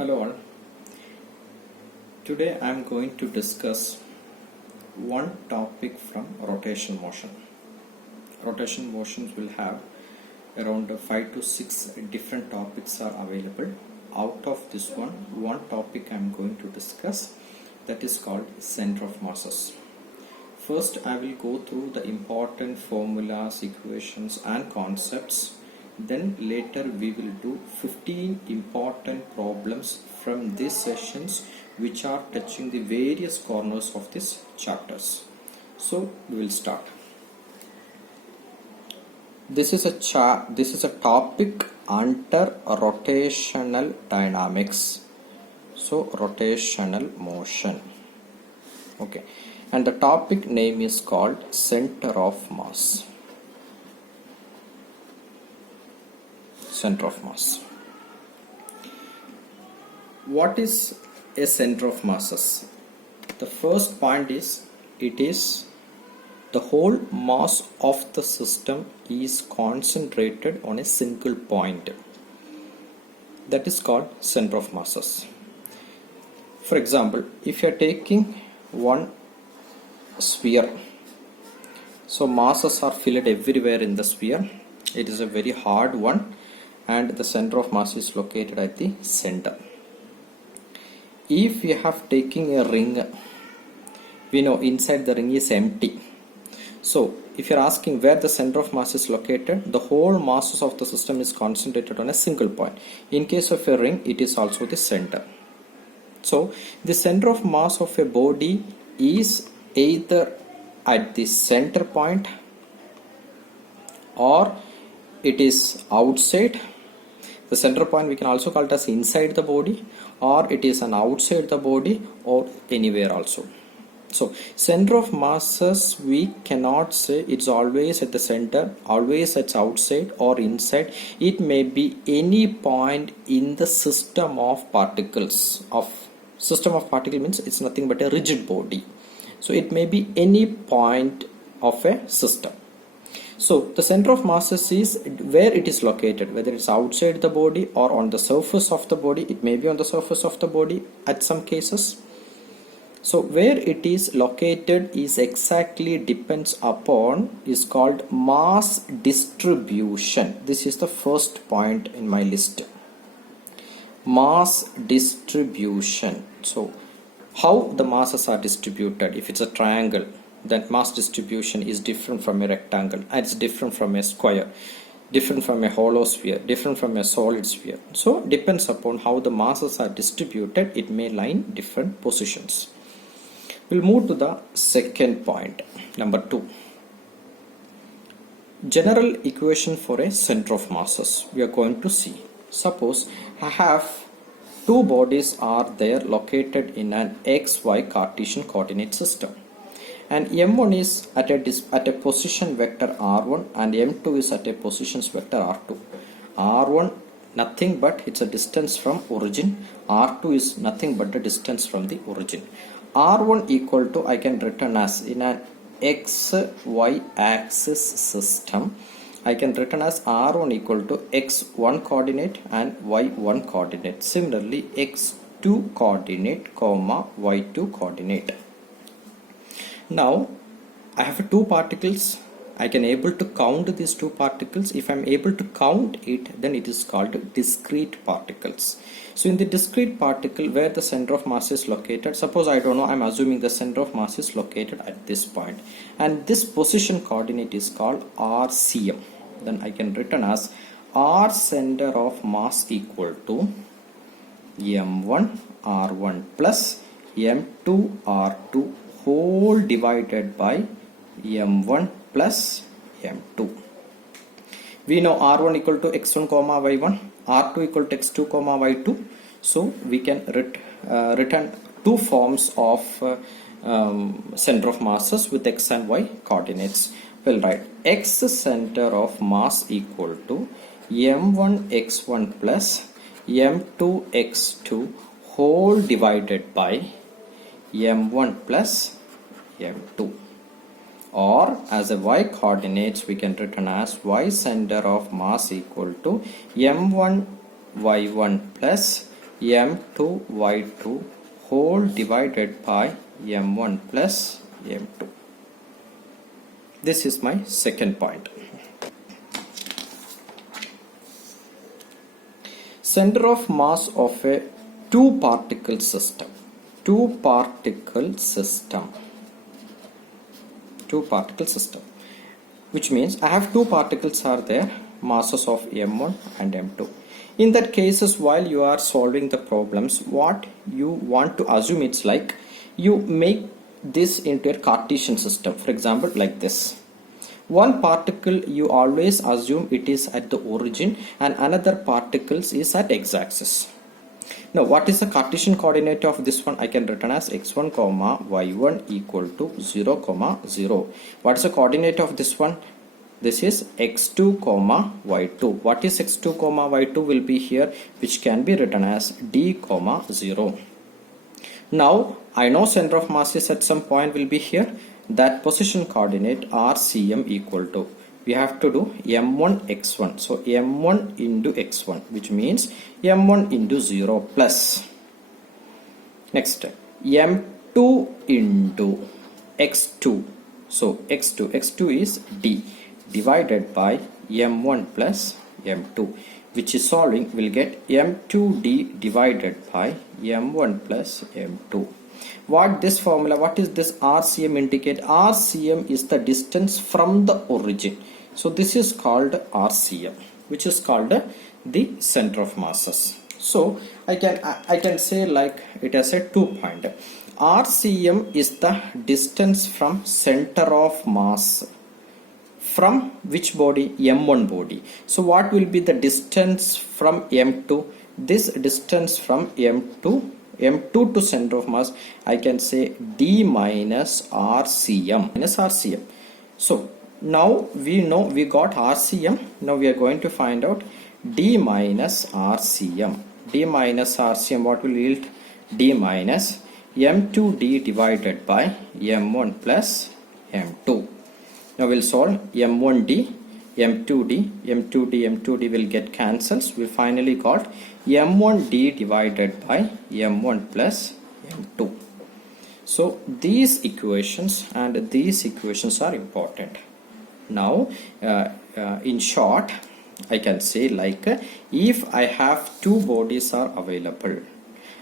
Hello all. Today I am going to discuss one topic from rotational motion. Rotational motions will have around 5 to 6 different topics are available. Out of this one topic I am going to discuss, that is called center of masses. First I will go through the important formulas, equations and concepts. Then later we will do 15 important problems from these sessions which are touching the various corners of these chapters. So we will start. This is a topic under rotational dynamics. So rotational motion. Okay. And the topic name is called center of mass. Center of mass. What is a center of masses? The first point is, it is the whole mass of the system is concentrated on a single point. That is called center of masses. For example, if you are taking one sphere, so masses are filled everywhere in the sphere. It is a very hard one, and the center of mass is located at the center. If we have taken a ring, we know inside the ring is empty. So if you are asking where the center of mass is located, the whole masses of the system is concentrated on a single point. In case of a ring, it is also the center. So the center of mass of a body is either at the center point, or it is outside. The center point we can also call it as inside the body, or it is an outside the body, or anywhere also. So center of masses, we cannot say it's always at the center, always it's outside or inside. It may be any point in the system of particles. System of particle means it's nothing but a rigid body. So it may be any point of a system. So the center of masses is where it is located, whether it's outside the body or on the surface of the body. It may be on the surface of the body at some cases. So where it is located is exactly depends upon is called mass distribution. This is the first point in my list. Mass distribution. So how the masses are distributed? If it's a triangle, then mass distribution is different from a rectangle, and it's different from a square, different from a hollow sphere, different from a solid sphere. So depends upon how the masses are distributed, it may lie in different positions. We'll move to the second point, number 2. General equation for a center of masses we are going to see. Suppose I have two bodies are there located in an XY Cartesian coordinate system, and M1 is at a position vector R1 and M2 is at a position vector R2. R1 nothing but it's a distance from origin, R2 is nothing but the distance from the origin. R1 equal to, I can written as in an XY axis system, I can written as R1 equal to X1 coordinate and Y1 coordinate. Similarly X2 coordinate comma Y2 coordinate. Now I have two particles. I can able to count these two particles. If I am able to count it, then it is called discrete particles. So in the discrete particle, where the center of mass is located, suppose I don't know, I am assuming the center of mass is located at this point, and this position coordinate is called RCM. Then I can written as R center of mass equal to M1 R1 plus M2 R2 whole divided by M1 plus M2. We know R1 equal to X1 comma Y1, R2 equal to X2 comma Y2. So we can return two forms of center of masses with X and Y coordinates. We'll write X center of mass equal to M1 X1 plus M2 X2 whole divided by M1 plus M2. or as a y coordinates we can written as y center of mass equal to m1 y1 plus m2 y2 whole divided by m1 plus m2. This is my second point. Center of mass of a two particle system, which means I have two particles are there, masses of m1 and m2. In that cases, while you are solving the problems, what you want to assume, it's like you make this into a Cartesian system. For example, like this. One particle you always assume it is at the origin and another particle is at x-axis. Now what is the Cartesian coordinate of this one? I can written as x1 comma y1 equal to 0 comma 0. What is the coordinate of this one? This is x2 comma y2. What is x2 comma y2 will be here, which can be written as d comma 0. Now I know center of mass is at some point will be here. That position coordinate RCM equal to, we have to do m1 x1. So m1 into x1, which means m1 into 0 plus. Next, m2 into x2. So x2 is d divided by m1 plus m2, which is solving, will get m2d divided by m1 plus m2. What this formula, what is this RCM indicate? RCM is the distance from the origin. So this is called RCM, which is called the center of masses. So I can say like it as a 2 point. RCM is the distance from center of mass from which body? M1 body. So what will be the distance from M2? This distance from M2 to center of mass, I can say d minus RCM. So now we know we got RCM. Now we are going to find out d minus RCM. D minus RCM, what will yield? D minus m2d divided by m1 plus m2. Now we'll solve m1d, m2d will get cancels. We finally got m1d divided by m1 plus m2. So these equations and these equations are important. Now in short, I can say like if I have two bodies are available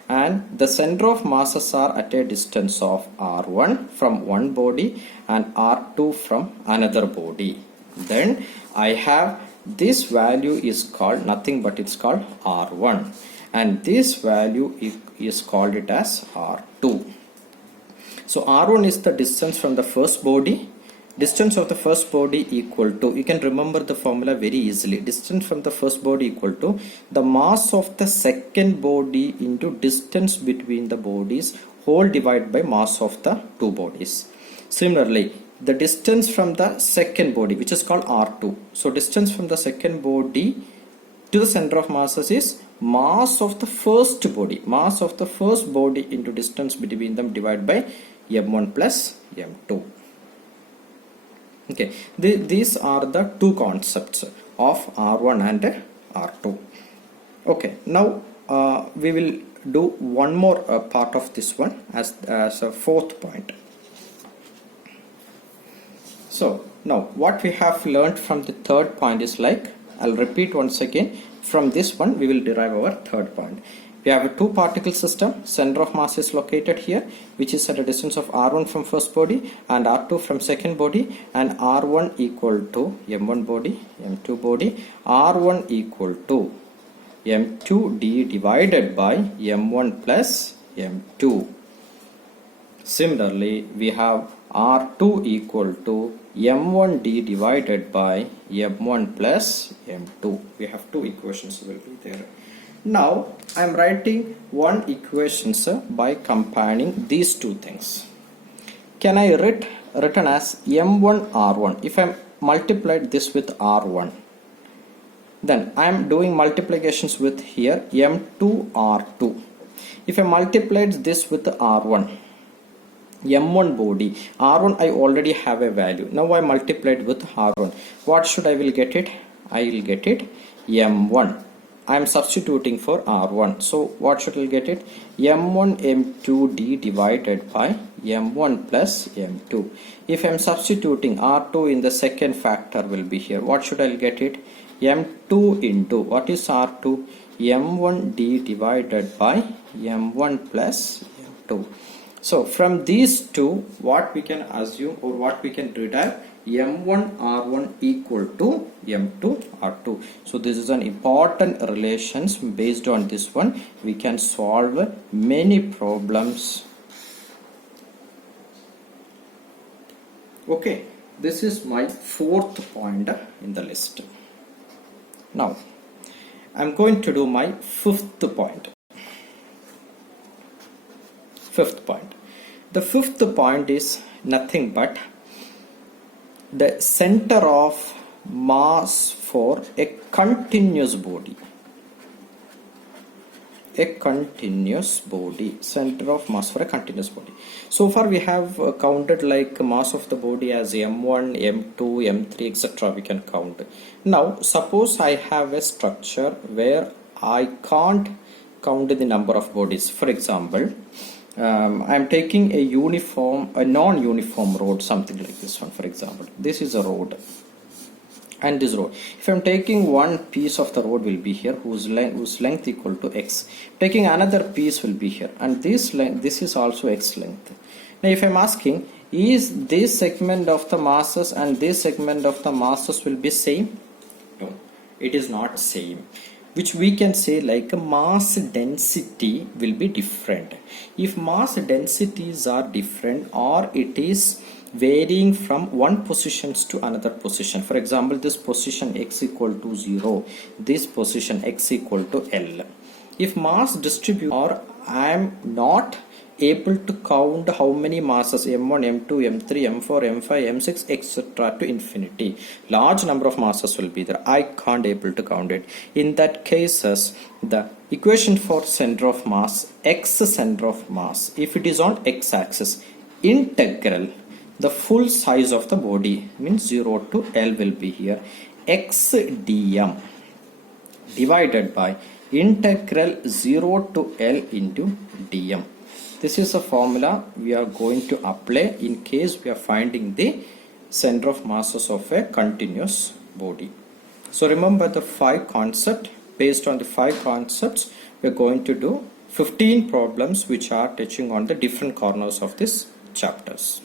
and the center of masses are at a distance of r1 from one body and r2 from another body, then I have this value is called nothing but it's called r1 and this value is called it as r2. So r1 is the distance from the first body. Distance of the first body equal to, you can remember the formula very easily. Distance from the first body equal to the mass of the second body into distance between the bodies whole divided by mass of the two bodies. Similarly, the distance from the second body, which is called R2. So distance from the second body to the center of masses is mass of the first body. Mass of the first body into distance between them divided by m1 plus m2. Okay, these are the two concepts of R1 and R2. Okay, now we will do one more part of this one as a fourth point. So now what we have learned from the third point is like, I'll repeat once again, from this one we will derive our third point. We have a two particle system, center of mass is located here, which is at a distance of r1 from first body and r2 from second body, and r1 equal to m1 body, m2 body, r1 equal to m2d divided by m1 plus m2. Similarly, we have r2 equal to m1d divided by m1 plus m2. We have two equations will be there. Now I am writing one equations by combining these two things. Can I written as m1 r1? If I multiplied this with r1, then I am doing multiplications with here m2 r2. If I multiplied this with r1, m1 body, r1 I already have a value. Now I multiplied with r1. What should I will get it? I will get it m1. I am substituting for R1. So what should I get it? M1 M2D divided by M1 plus M2. If I am substituting R2 in the second factor will be here. What should I get it? M2 into, what is R2? M1D divided by M1 plus M2. So from these two, what we can assume or what we can derive, M1 R1 equal to M2 R2. So this is an important relations. Based on this one, we can solve many problems. Okay, this is my fourth point in the list. Now, I'm going to do my fifth point. The fifth point is nothing but the center of mass for a continuous body. Center of mass for a continuous body. So far we have counted like mass of the body as M1, M2, M3, etc. We can count. Now suppose I have a structure where I can't count the number of bodies. For example, I am taking a non-uniform road, something like this one. For example, this is a road and this road. If I am taking one piece of the road will be here, whose length equal to x. Taking another piece will be here, and this is also x length. Now if I am asking, is this segment of the masses and this segment of the masses will be same? No, it is not same. Which we can say like a mass density will be different. If mass densities are different, or it is varying from one positions to another position. For example, this position x equal to 0, this position x equal to L. If mass distribute, or I am not able to count how many masses M1, M2, M3, M4, M5, M6, etc. to infinity. Large number of masses will be there. I can't able to count it. In that cases, the equation for center of mass, x center of mass, if it is on x-axis, integral, the full size of the body means 0 to L will be here, x dm divided by integral 0 to L into dm. This is a formula we are going to apply in case we are finding the center of masses of a continuous body. So remember the 5 concepts. Based on the 5 concepts, we are going to do 15 problems which are touching on the different corners of these chapters.